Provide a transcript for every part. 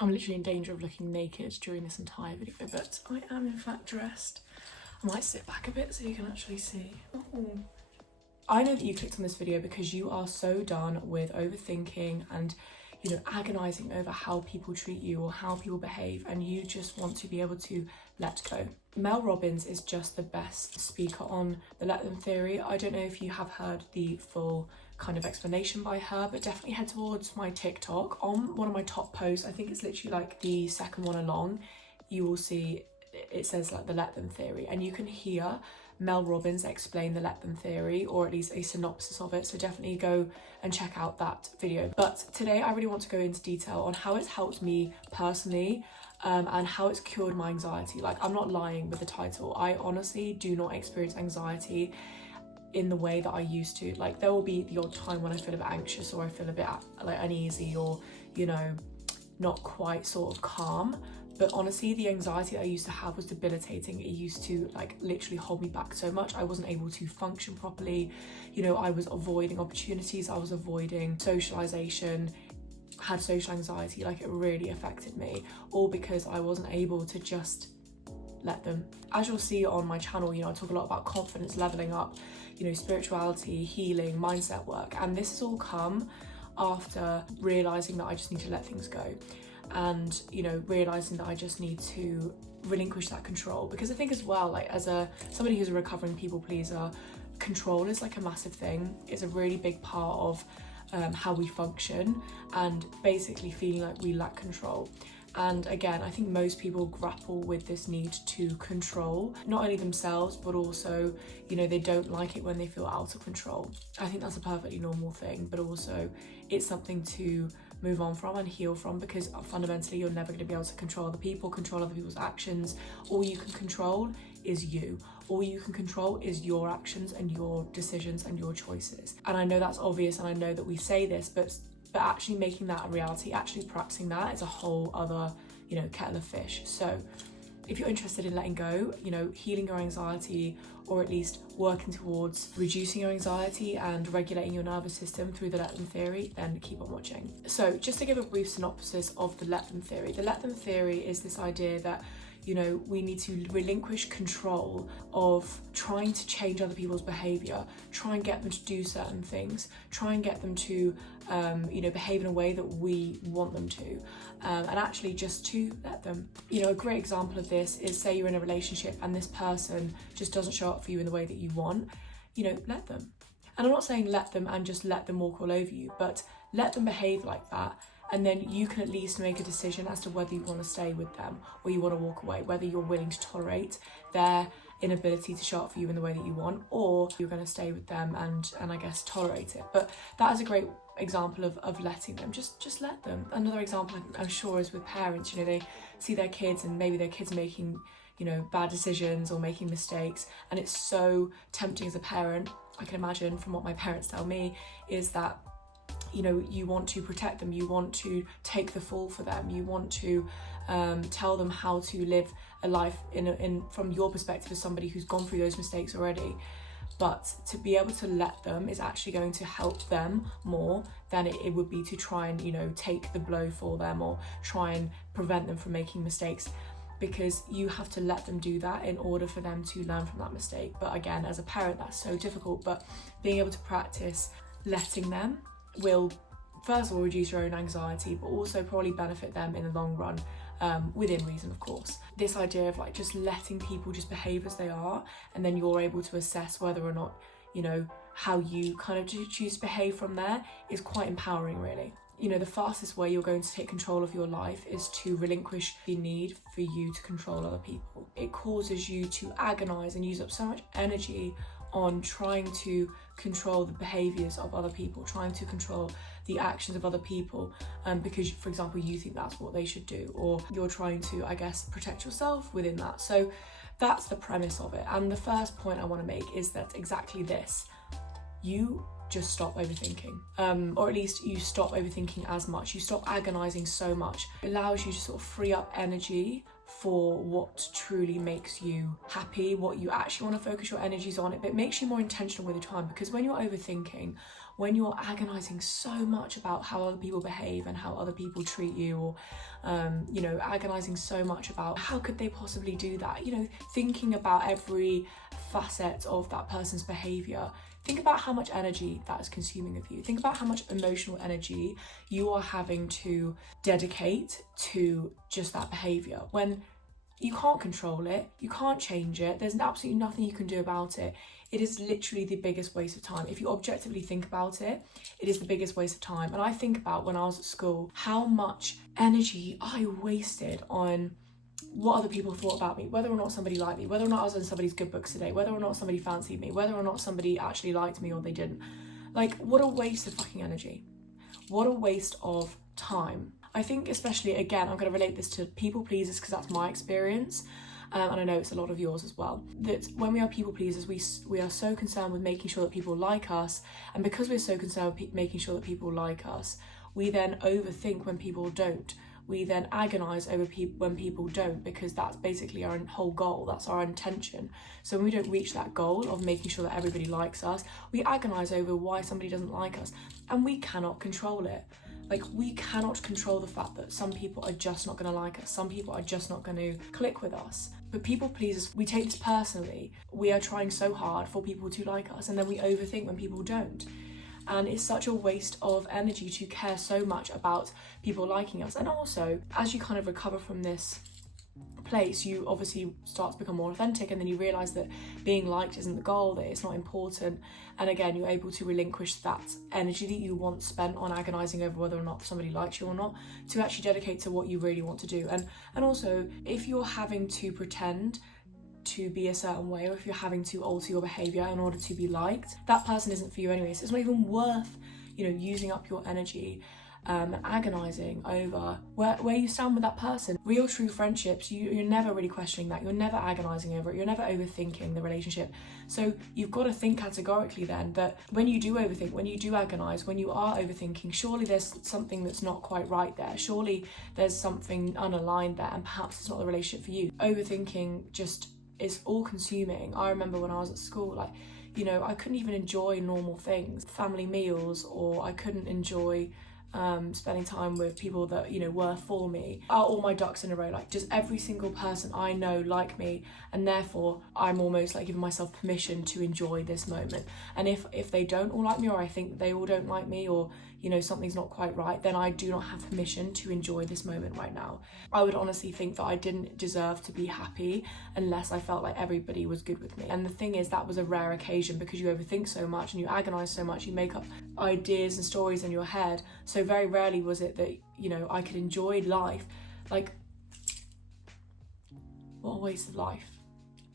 I'm literally in danger of looking naked during this entire video, but I am in fact dressed. I might sit back a bit so you can actually see. Oh. I know that you clicked on this video because you are so done with overthinking and, you know, agonising over how people treat you or how people behave, and you just want to be able to let go. Mel Robbins is just the best speaker on the let them theory. I don't know if you have heard the full kind of explanation by her, but definitely head towards my TikTok. On one of my top posts, I think it's literally like the second one along, you will see it says like the let them theory, and you can hear Mel Robbins explain the let them theory, or at least a synopsis of it, so definitely go and check out that video. But today I really want to go into detail on how it's helped me personally, and how it's cured my anxiety. Like, I'm not lying with the title, I honestly do not experience anxiety in the way that I used to. Like, there will be the odd time when I feel a bit anxious, or I feel a bit like uneasy, or, you know, not quite sort of calm. But honestly, the anxiety I used to have was debilitating. It used to like literally hold me back so much. I wasn't able to function properly. You know, I was avoiding opportunities, I was avoiding socialization, had social anxiety. Like, it really affected me, all because I wasn't able to just let them. As you'll see on my channel, you know, I talk a lot about confidence, leveling up, you know, spirituality, healing, mindset work, and this has all come after realizing that I just need to let things go, and, you know, realizing that I just need to relinquish that control. Because I think as well, like, as somebody who's a recovering people pleaser, control is like a massive thing. It's a really big part of how we function, and basically feeling like we lack control. And again, I think most people grapple with this need to control, not only themselves, but also, you know, they don't like it when they feel out of control. I think that's a perfectly normal thing, but also it's something to move on from and heal from, because fundamentally you're never going to be able to control other people, control other people's actions. All you can control is you. All you can control is your actions and your decisions and your choices. And I know that's obvious, and I know that we say this, but actually making that a reality, actually practicing that, is a whole other, you know, kettle of fish. So if you're interested in letting go, you know, healing your anxiety, or at least working towards reducing your anxiety and regulating your nervous system through the let them theory, then keep on watching. So just to give a brief synopsis of the let them theory. The let them theory is this idea that, you know, we need to relinquish control of trying to change other people's behaviour, try and get them to do certain things, try and get them to, you know, behave in a way that we want them to, and actually just to let them. You know, a great example of this is, say you're in a relationship and this person just doesn't show up for you in the way that you want, you know, let them. And I'm not saying let them and just let them walk all over you, but let them behave like that. And then you can at least make a decision as to whether you want to stay with them or you want to walk away, whether you're willing to tolerate their inability to show up for you in the way that you want, or you're going to stay with them and I guess tolerate it. But that is a great example of letting them. Just let them. Another example I'm sure is with parents. You know, they see their kids and maybe their kids making, you know, bad decisions or making mistakes, and it's so tempting as a parent, I can imagine from what my parents tell me, is that, you know, you want to protect them, you want to take the fall for them, you want to tell them how to live a life in from your perspective as somebody who's gone through those mistakes already. But to be able to let them is actually going to help them more than it would be to try and, you know, take the blow for them or try and prevent them from making mistakes, because you have to let them do that in order for them to learn from that mistake. But again, as a parent, that's so difficult. But being able to practice letting them will first of all reduce your own anxiety, but also probably benefit them in the long run, within reason, of course. This idea of like just letting people just behave as they are, and then you're able to assess whether or not, you know, how you kind of choose to behave from there, is quite empowering, really. You know, the fastest way you're going to take control of your life is to relinquish the need for you to control other people. It causes you to agonize and use up so much energy on trying to control the behaviours of other people, trying to control the actions of other people, because, for example, you think that's what they should do, or you're trying to, I guess, protect yourself within that. So that's the premise of it. And the first point I want to make is that exactly this: you just stop overthinking, or at least you stop overthinking as much, you stop agonizing so much. It allows you to sort of free up energy for what truly makes you happy, what you actually want to focus your energies on. It makes you more intentional with your time, because when you're overthinking, when you're agonizing so much about how other people behave and how other people treat you, or you know, agonizing so much about how could they possibly do that, you know, thinking about every facet of that person's behavior, think about how much energy that is consuming of you. Think about how much emotional energy you are having to dedicate to just that behavior, when you can't control it, you can't change it, there's absolutely nothing you can do about it. It is literally the biggest waste of time. If you objectively think about it, it is the biggest waste of time. And I think about when I was at school, how much energy I wasted on what other people thought about me, whether or not somebody liked me, whether or not I was in somebody's good books today, whether or not somebody fancied me, whether or not somebody actually liked me or they didn't. Like, what a waste of fucking energy. What a waste of time. I think especially, again, I'm going to relate this to people pleasers because that's my experience. And I know it's a lot of yours as well, that when we are people pleasers, we are so concerned with making sure that people like us. And because we're so concerned with making sure that people like us, we then overthink when people don't. We then agonize over when people don't, because that's basically our whole goal. That's our intention. So when we don't reach that goal of making sure that everybody likes us, we agonize over why somebody doesn't like us. And we cannot control it. Like, we cannot control the fact that some people are just not going to like us. Some people are just not going to click with us. But people pleasers, we take this personally. We are trying so hard for people to like us, and then we overthink when people don't. And it's such a waste of energy to care so much about people liking us. And also, as you kind of recover from this place, you obviously start to become more authentic, and then you realize that being liked isn't the goal, that it's not important. And again, you're able to relinquish that energy that you once spent on agonizing over whether or not somebody likes you or not, to actually dedicate to what you really want to do. And also, if you're having to pretend to be a certain way, or if you're having to alter your behavior in order to be liked, that person isn't for you anyway. So it's not even worth, you know, using up your energy agonizing over where you stand with that person. Real true friendships, you're never really questioning that. You're never agonizing over it. You're never overthinking the relationship. So you've got to think categorically then that when you do overthink, when you do agonize, when you are overthinking, surely there's something that's not quite right there. Surely there's something unaligned there, and perhaps it's not the relationship for you. Overthinking just is all consuming. I remember when I was at school, like, you know, I couldn't even enjoy normal things, family meals, or I couldn't enjoy spending time with people that, you know, were for me. Are all my ducks in a row? Like, does every single person I know like me, and therefore I'm almost like giving myself permission to enjoy this moment? And if they don't all like me, or I think they all don't like me, or, you know, something's not quite right, then I do not have permission to enjoy this moment right now. I would honestly think that I didn't deserve to be happy unless I felt like everybody was good with me. And the thing is, that was a rare occasion, because you overthink so much and you agonize so much, you make up ideas and stories in your head. So very rarely was it that, you know, I could enjoy life. Like, what a waste of life.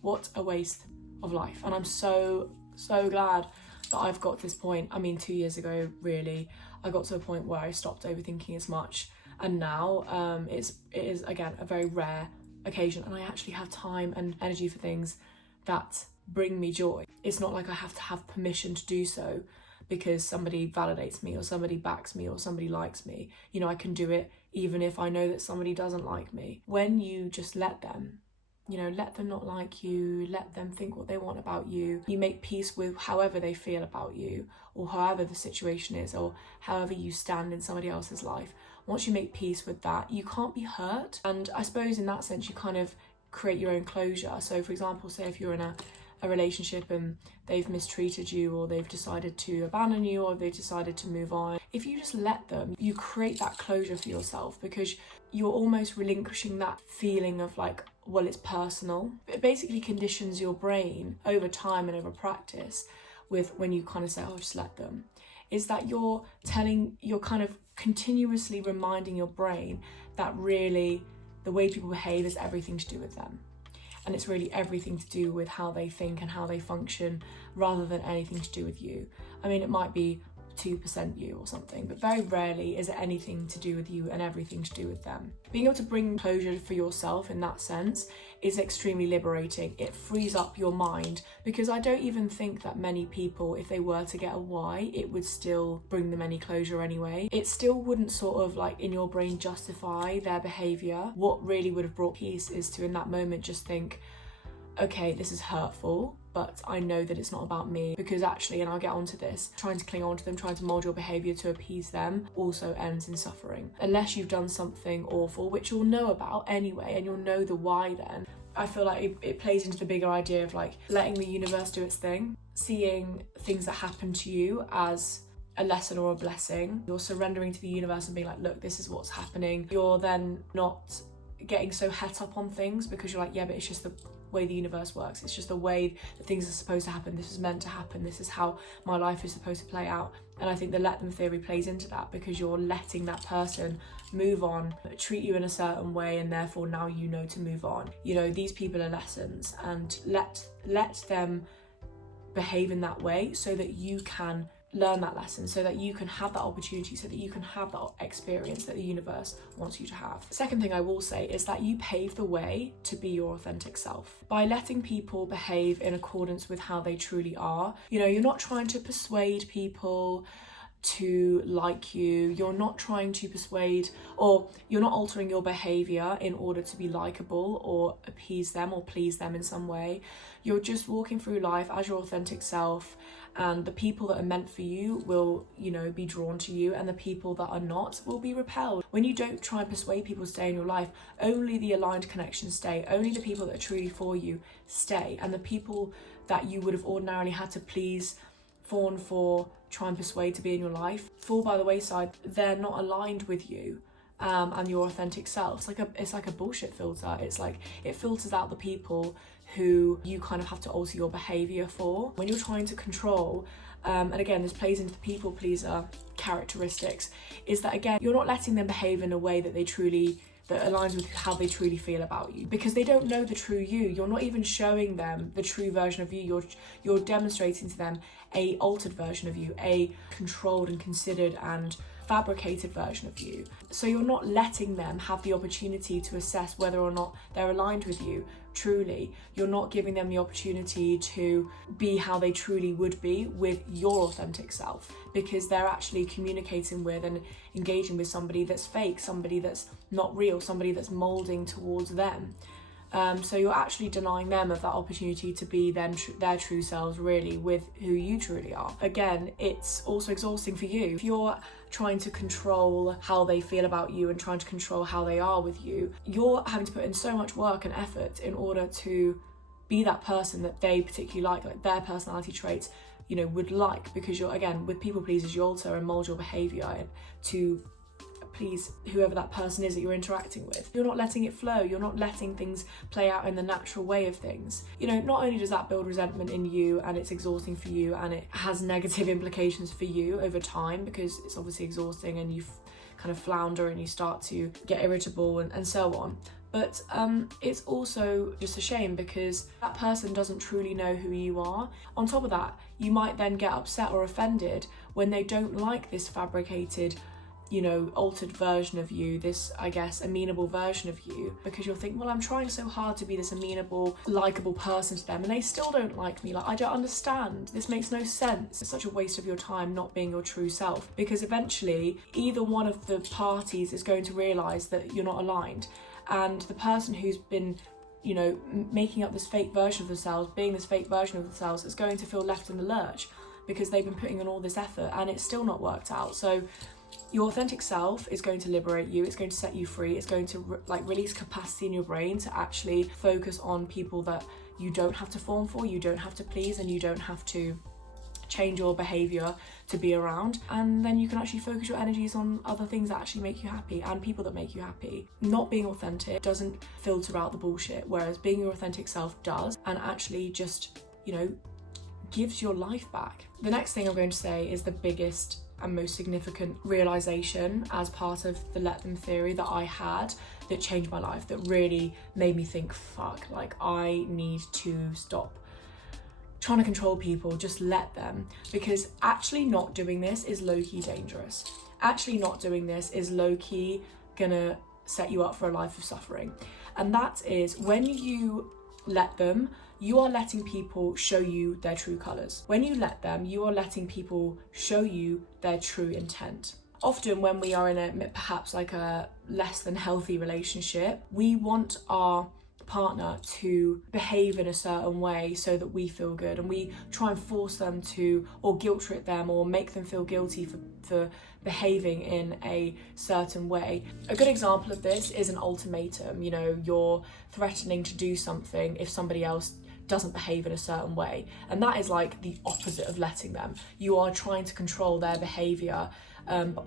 What a waste of life. And I'm so glad that I've got to this point. I mean, 2 years ago, really, I got to a point where I stopped overthinking as much. And now it is, again, a very rare occasion. And I actually have time and energy for things that bring me joy. It's not like I have to have permission to do so because somebody validates me, or somebody backs me, or somebody likes me. You know, I can do it even if I know that somebody doesn't like me. When you just let them, you know, let them not like you, let them think what they want about you. You make peace with however they feel about you, or however the situation is, or however you stand in somebody else's life. Once you make peace with that, you can't be hurt. And I suppose in that sense, you kind of create your own closure. So for example, say if you're in a relationship and they've mistreated you, or they've decided to abandon you, or they've decided to move on, if you just let them, you create that closure for yourself, because you're almost relinquishing that feeling of like, well, it's personal. It basically conditions your brain over time and over practice with when you kind of say, oh, just let them, is that you're kind of continuously reminding your brain that really the way people behave is everything to do with them. And it's really everything to do with how they think and how they function, rather than anything to do with you. I mean, it might be 2% you or something, but very rarely is it anything to do with you and everything to do with them. Being able to bring closure for yourself in that sense is extremely liberating. It frees up your mind, because I don't even think that many people, if they were to get a why, it would still bring them any closure anyway. It still wouldn't sort of like in your brain justify their behaviour. What really would have brought peace is to in that moment just think, okay, this is hurtful, but I know that it's not about me, because actually, and I'll get onto this, trying to cling on to them, trying to mold your behaviour to appease them also ends in suffering. Unless you've done something awful, which you'll know about anyway, and you'll know the why then. I feel like it plays into the bigger idea of like letting the universe do its thing, seeing things that happen to you as a lesson or a blessing. You're surrendering to the universe and being like, look, this is what's happening. You're then not getting so het up on things because you're like, yeah, but it's just the way the universe works. It's just the way that things are supposed to happen. This is meant to happen. This is how my life is supposed to play out. And I think the let them theory plays into that, because you're letting that person move on, treat you in a certain way, and therefore now you know to move on. You know, these people are lessons, and let them behave in that way so that you can learn that lesson, so that you can have that opportunity, so that you can have that experience that the universe wants you to have. Second thing I will say is that you pave the way to be your authentic self by letting people behave in accordance with how they truly are. You know, you're not trying to persuade people to like you, you're not trying to persuade, or you're not altering your behavior in order to be likable or appease them or please them in some way. You're just walking through life as your authentic self, and the people that are meant for you will, you know, be drawn to you, and the people that are not will be repelled. When you don't try and persuade people to stay in your life, only the aligned connections stay, only the people that are truly for you stay, and the people that you would have ordinarily had to please, fawn for, try and persuade to be in your life fall by the wayside. They're not aligned with you and your authentic self. It's like a bullshit filter. It's like it filters out the people who you kind of have to alter your behavior for. When you're trying to control, and again this plays into the people pleaser characteristics, is that again you're not letting them behave in a way that aligns with how they truly feel about you, because they don't know the true you. You're not even showing them the true version of you. You're demonstrating to them a altered version of you, a controlled and considered and fabricated version of you. So you're not letting them have the opportunity to assess whether or not they're aligned with you truly. You're not giving them the opportunity to be how they truly would be with your authentic self, because they're actually communicating with and engaging with somebody that's fake, somebody that's not real, somebody that's molding towards them. So you're actually denying them of that opportunity to be their true selves, really, with who you truly are. Again, it's also exhausting for you. If you're trying to control how they feel about you and trying to control how they are with you, you're having to put in so much work and effort in order to be that person that they particularly like their personality traits, you know, would like, because you're, again, with people pleasers, you alter and mold your behaviour to please whoever that person is that you're interacting with. You're not letting it flow. You're not letting things play out in the natural way of things. You know, not only does that build resentment in you, and it's exhausting for you, and it has negative implications for you over time, because it's obviously exhausting and you kind of flounder and you start to get irritable and so on. But it's also just a shame, because that person doesn't truly know who you are. On top of that, you might then get upset or offended when they don't like this fabricated, you know, altered version of you, this, I guess, amenable version of you, because you'll think, well, I'm trying so hard to be this amenable, likable person to them, and they still don't like me. Like, I don't understand. This makes no sense. It's such a waste of your time not being your true self, because eventually either one of the parties is going to realise that you're not aligned, and the person who's been, you know, making up this fake version of themselves, being this fake version of themselves, is going to feel left in the lurch, because they've been putting in all this effort and it's still not worked out. So your authentic self is going to liberate you, it's going to set you free, it's going to release capacity in your brain to actually focus on people that you don't have to form for, you don't have to please, and you don't have to change your behaviour to be around. And then you can actually focus your energies on other things that actually make you happy and people that make you happy. Not being authentic doesn't filter out the bullshit, whereas being your authentic self does, and actually just, you know, gives your life back. The next thing I'm going to say is the biggest and most significant realization as part of the let them theory that I had, that changed my life, that really made me think, fuck, like I need to stop trying to control people, just let them. Because actually not doing this is low-key dangerous. Actually not doing this is low-key gonna set you up for a life of suffering. And that is when you let them, you are letting people show you their true colours. When you let them, you are letting people show you their true intent. Often when we are in a perhaps like a less than healthy relationship, we want our partner to behave in a certain way so that we feel good, and we try and force them to, or guilt trip them, or make them feel guilty for behaving in a certain way. A good example of this is an ultimatum. You know, you're threatening to do something if somebody else doesn't behave in a certain way, and that is like the opposite of letting them. You are trying to control their behaviour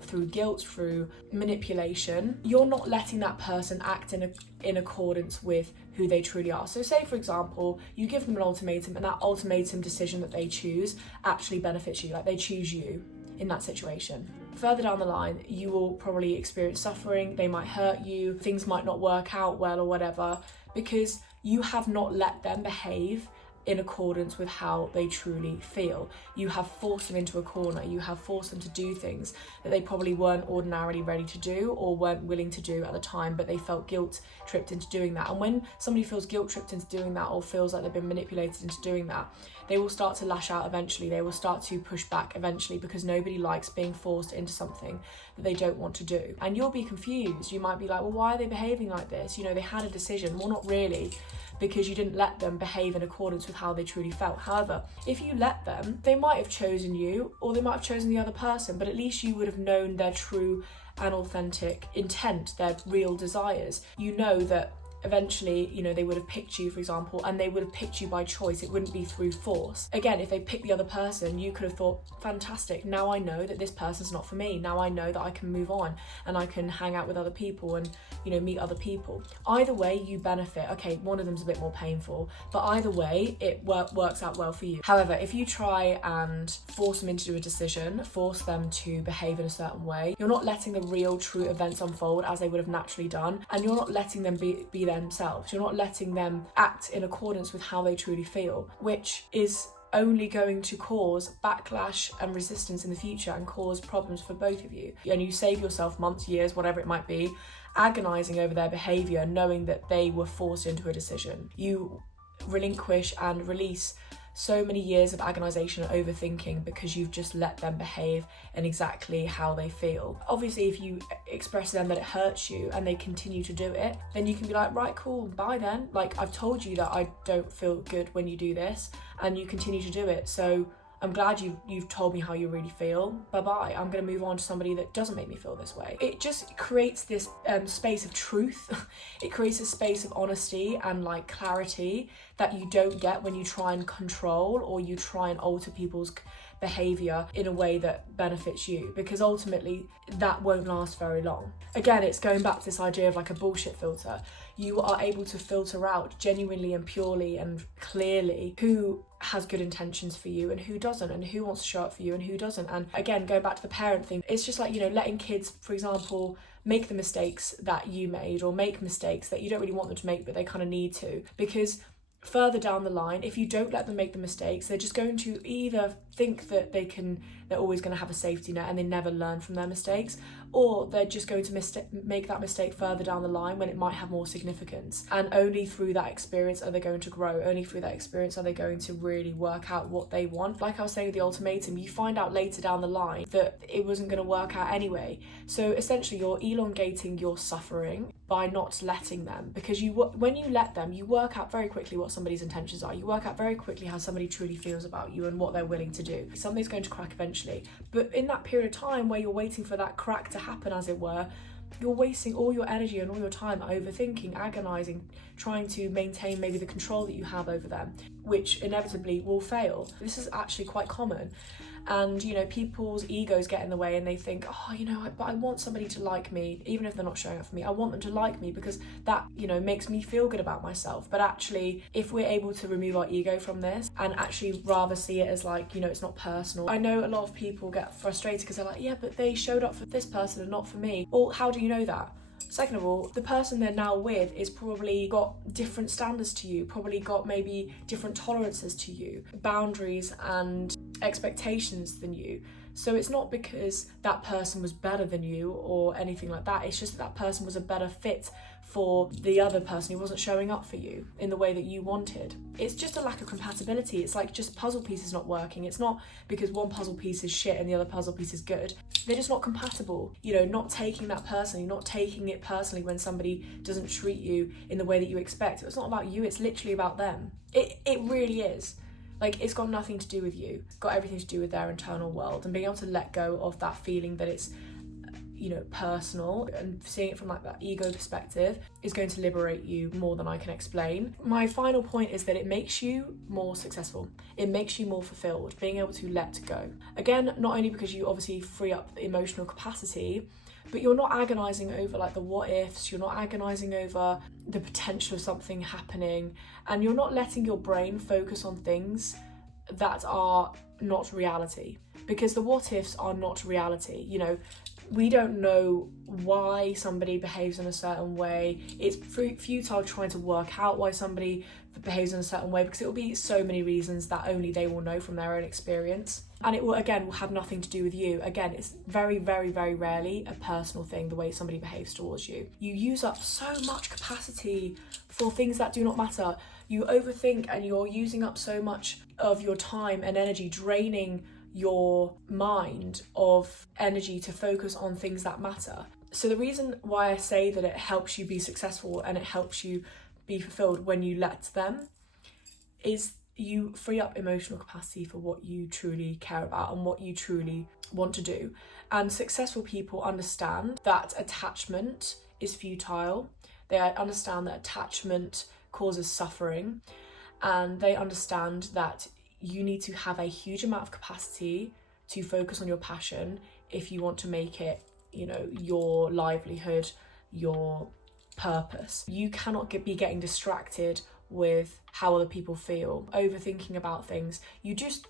through guilt, through manipulation. You're not letting that person act in accordance with who they truly are. So say, for example, you give them an ultimatum, and that ultimatum decision that they choose actually benefits you, like they choose you in that situation. Further down the line, you will probably experience suffering, they might hurt you, things might not work out well or whatever, because you have not let them behave in accordance with how they truly feel. You have forced them into a corner, you have forced them to do things that they probably weren't ordinarily ready to do or weren't willing to do at the time, but they felt guilt tripped into doing that. And when somebody feels guilt tripped into doing that, or feels like they've been manipulated into doing that, they will start to lash out eventually, they will start to push back eventually, because nobody likes being forced into something that they don't want to do. And you'll be confused, you might be like, well, why are they behaving like this? You know, they had a decision. Well, not really, because you didn't let them behave in accordance with how they truly felt. However, if you let them, they might have chosen you, or they might have chosen the other person, but at least you would have known their true and authentic intent, their real desires. You know that eventually, you know, they would have picked you, for example, and they would have picked you by choice. It wouldn't be through force. Again, if they picked the other person, you could have thought, fantastic, now I know that this person's not for me. Now I know that I can move on and I can hang out with other people and, you know, meet other people. Either way, you benefit. Okay, one of them's a bit more painful, but either way, it works out well for you. However, if you try and force them into a decision, force them to behave in a certain way, you're not letting the real, true events unfold as they would have naturally done, and you're not letting them be themselves. You're not letting them act in accordance with how they truly feel, which is only going to cause backlash and resistance in the future and cause problems for both of you. And you save yourself months, years, whatever it might be, agonising over their behaviour, knowing that they were forced into a decision. You relinquish and release so many years of agonisation and overthinking because you've just let them behave in exactly how they feel. Obviously, if you express to them that it hurts you and they continue to do it, then you can be like, right, cool, bye then. Like, I've told you that I don't feel good when you do this, and you continue to do it. So I'm glad you've told me how you really feel. Bye-bye. I'm going to move on to somebody that doesn't make me feel this way. It just creates this space of truth. It creates a space of honesty and like clarity that you don't get when you try and control or you try and alter people's behaviour in a way that benefits you, because ultimately that won't last very long. Again, it's going back to this idea of like a bullshit filter. You are able to filter out genuinely and purely and clearly who has good intentions for you and who doesn't, and who wants to show up for you and who doesn't. And again, going back to the parent thing, it's just like, you know, letting kids, for example, make the mistakes that you made, or make mistakes that you don't really want them to make but they kind of need to, because further down the line, if you don't let them make the mistakes, they're just going to either think that they're always going to have a safety net and they never learn from their mistakes, or they're just going to make that mistake further down the line when it might have more significance. And only through that experience are they going to grow. Only through that experience are they going to really work out what they want. Like I was saying with the ultimatum, you find out later down the line that it wasn't going to work out anyway. So essentially, you're elongating your suffering by not letting them, because when you let them, you work out very quickly what somebody's intentions are. You work out very quickly how somebody truly feels about you and what they're willing to do. Something's going to crack eventually, but in that period of time where you're waiting for that crack to happen, as it were, you're wasting all your energy and all your time overthinking, agonising, trying to maintain maybe the control that you have over them, which inevitably will fail. This is actually quite common. And, you know, people's egos get in the way and they think, oh, you know, but I want somebody to like me, even if they're not showing up for me. I want them to like me because that, you know, makes me feel good about myself. But actually, if we're able to remove our ego from this and actually rather see it as like, you know, it's not personal. I know a lot of people get frustrated because they're like, yeah, but they showed up for this person and not for me. Well, how do you know that? Second of all, the person they're now with is probably got different standards to you, probably got maybe different tolerances to you, boundaries and expectations than you. So it's not because that person was better than you or anything like that. It's just that person was a better fit for the other person who wasn't showing up for you in the way that you wanted. It's just a lack of compatibility. It's like just puzzle pieces not working. It's not because one puzzle piece is shit and the other puzzle piece is good. They're just not compatible. You know, not taking that personally, not taking it personally when somebody doesn't treat you in the way that you expect. It's not about you, it's literally about them. It really is. Like, it's got nothing to do with you. It's got everything to do with their internal world, and being able to let go of that feeling that it's, you know, personal, and seeing it from like that ego perspective is going to liberate you more than I can explain. My final point is that it makes you more successful. It makes you more fulfilled, being able to let go. Again, not only because you obviously free up the emotional capacity, but you're not agonizing over like the what ifs, you're not agonizing over the potential of something happening, and you're not letting your brain focus on things that are not reality, because the what ifs are not reality. You know, we don't know why somebody behaves in a certain way. It's futile trying to work out why somebody behaves in a certain way, because it will be so many reasons that only they will know from their own experience. And it will, again, will have nothing to do with you. Again, it's very, very, very rarely a personal thing, the way somebody behaves towards you. You use up so much capacity for things that do not matter. You overthink and you're using up so much of your time and energy, draining your mind of energy to focus on things that matter. So the reason why I say that it helps you be successful and it helps you be fulfilled when you let them is you free up emotional capacity for what you truly care about and what you truly want to do. And successful people understand that attachment is futile. They understand that attachment causes suffering, and they understand that you need to have a huge amount of capacity to focus on your passion if you want to make it, you know, your livelihood, your purpose. You cannot be getting distracted with how other people feel, overthinking about things. You just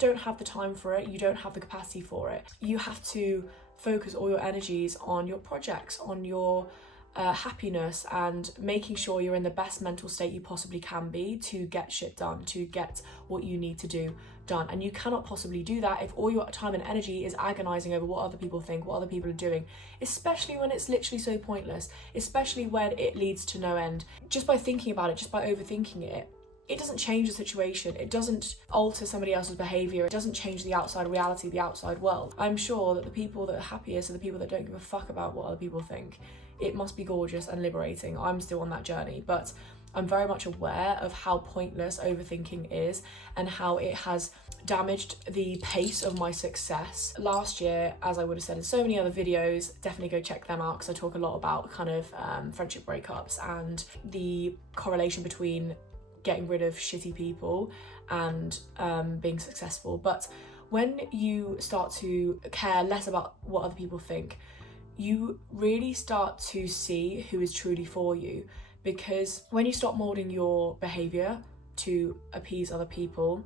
don't have the time for it. You don't have the capacity for it. You have to focus all your energies on your projects, on your happiness, and making sure you're in the best mental state you possibly can be to get shit done, to get what you need to do done. And you cannot possibly do that if all your time and energy is agonizing over what other people think, what other people are doing, especially when it's literally so pointless, especially when it leads to no end. Just by thinking about it, just by overthinking it, it doesn't change the situation. It doesn't alter somebody else's behaviour. It doesn't change the outside reality, the outside world. I'm sure that the people that are happiest are the people that don't give a fuck about what other people think. It must be gorgeous and liberating. I'm still on that journey, but I'm very much aware of how pointless overthinking is and how it has damaged the pace of my success. Last year, as I would have said in so many other videos, definitely go check them out because I talk a lot about kind of friendship breakups and the correlation between getting rid of shitty people and being successful. But when you start to care less about what other people think, you really start to see who is truly for you. Because when you stop molding your behavior to appease other people,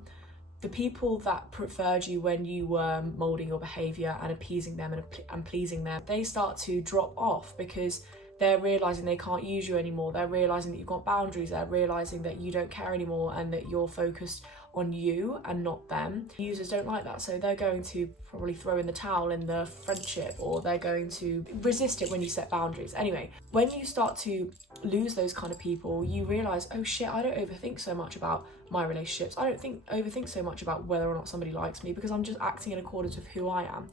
the people that preferred you when you were molding your behavior and appeasing them and pleasing them, they start to drop off because they're realizing they can't use you anymore. They're realizing that you've got boundaries. They're realizing that you don't care anymore and that you're focused on you and not them. Users don't like that, so they're going to probably throw in the towel in the friendship, or they're going to resist it when you set boundaries. Anyway, when you start to lose those kind of people, you realize, oh shit, I don't overthink so much about my relationships. I don't overthink so much about whether or not somebody likes me, because I'm just acting in accordance with who I am.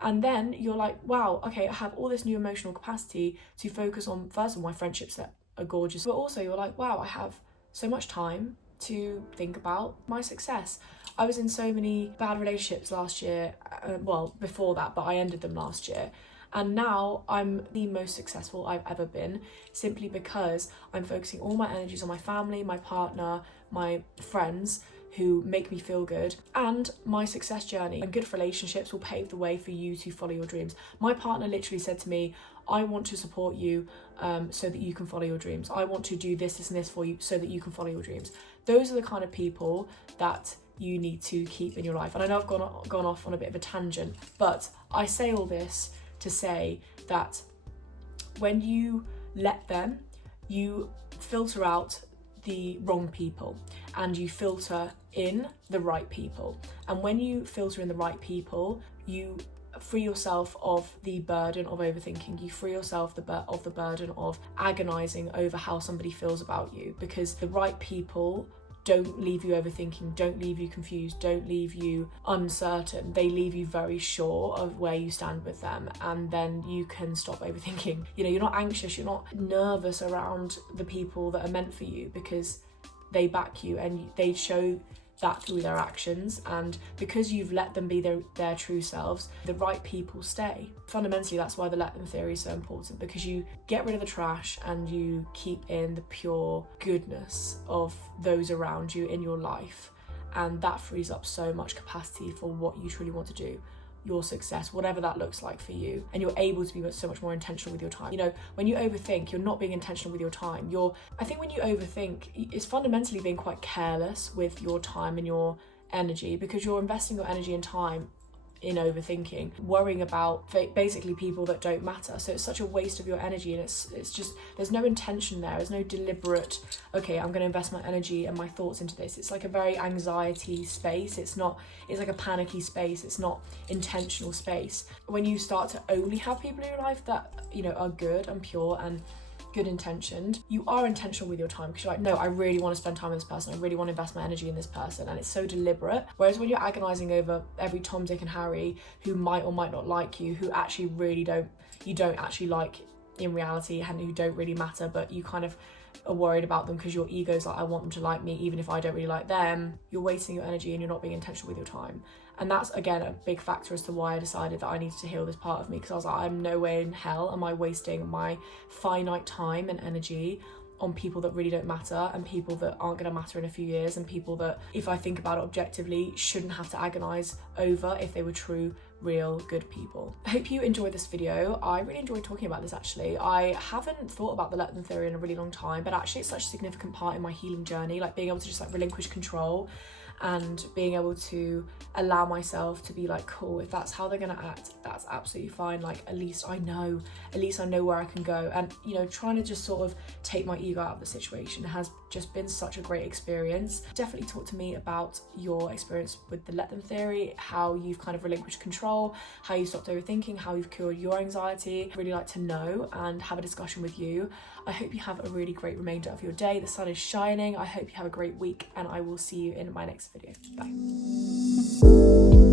And then you're like, wow, okay, I have all this new emotional capacity to focus on, first of all, my friendships that are gorgeous, but also you're like, wow, I have so much time to think about my success. I was in so many bad relationships last year, well, before that, but I ended them last year. And now I'm the most successful I've ever been, simply because I'm focusing all my energies on my family, my partner, my friends who make me feel good, and my success journey. And good relationships will pave the way for you to follow your dreams. My partner literally said to me, I want to support you so that you can follow your dreams. I want to do this, this and this for you so that you can follow your dreams. Those are the kind of people that you need to keep in your life. And I know I've gone off on a bit of a tangent, but I say all this to say that when you let them, you filter out the wrong people and you filter in the right people. And when you filter in the right people, you free yourself of the burden of overthinking. You free yourself of the burden of agonizing over how somebody feels about you, because the right people don't leave you overthinking, don't leave you confused, don't leave you uncertain. They leave you very sure of where you stand with them, and then you can stop overthinking. You know, you're not anxious, you're not nervous around the people that are meant for you, because they back you and they show that through their actions, and because you've let them be their true selves, the right people stay. Fundamentally, that's why the let them theory is so important, because you get rid of the trash and you keep in the pure goodness of those around you in your life, and that frees up so much capacity for what you truly want to do, your success, whatever that looks like for you, and you're able to be so much more intentional with your time. You know, when you overthink, you're not being intentional with your time. I think when you overthink, it's fundamentally being quite careless with your time and your energy, because you're investing your energy and time in overthinking, worrying about basically people that don't matter. So it's such a waste of your energy, and it's just, there's no intention there. There's no deliberate, okay, I'm going to invest my energy and my thoughts into this. It's like a very anxiety space. It's like a panicky space. It's not intentional space. When you start to only have people in your life that, you know, are good and pure and good intentioned, you are intentional with your time, because you're like, no, I really want to spend time with this person, I really want to invest my energy in this person, and it's so deliberate. Whereas when you're agonizing over every Tom, Dick and Harry who might or might not like you, who actually you don't actually like in reality, and who don't really matter, but you kind of are worried about them because your ego's like, I want them to like me even if I don't really like them, you're wasting your energy and you're not being intentional with your time. And that's, again, a big factor as to why I decided that I needed to heal this part of me, because I was like, I'm no way in hell am I wasting my finite time and energy on people that really don't matter, and people that aren't going to matter in a few years, and people that, if I think about it objectively, shouldn't have to agonize over if they were true, real, good people. I hope you enjoyed this video. I really enjoyed talking about this, actually. I haven't thought about the let them theory in a really long time, but actually it's such a significant part in my healing journey, like being able to just like relinquish control and being able to allow myself to be like, cool, if that's how they're gonna act, that's absolutely fine. Like, at least I know where I can go. And, you know, trying to just sort of take my ego out of the situation has just been such a great experience. Definitely talk to me about your experience with the let them theory, how you've kind of relinquished control, how you stopped overthinking, how you've cured your anxiety. I'd really like to know and have a discussion with you. I hope you have a really great remainder of your day. The sun is shining. I hope you have a great week, and I will see you in my next video. Bye.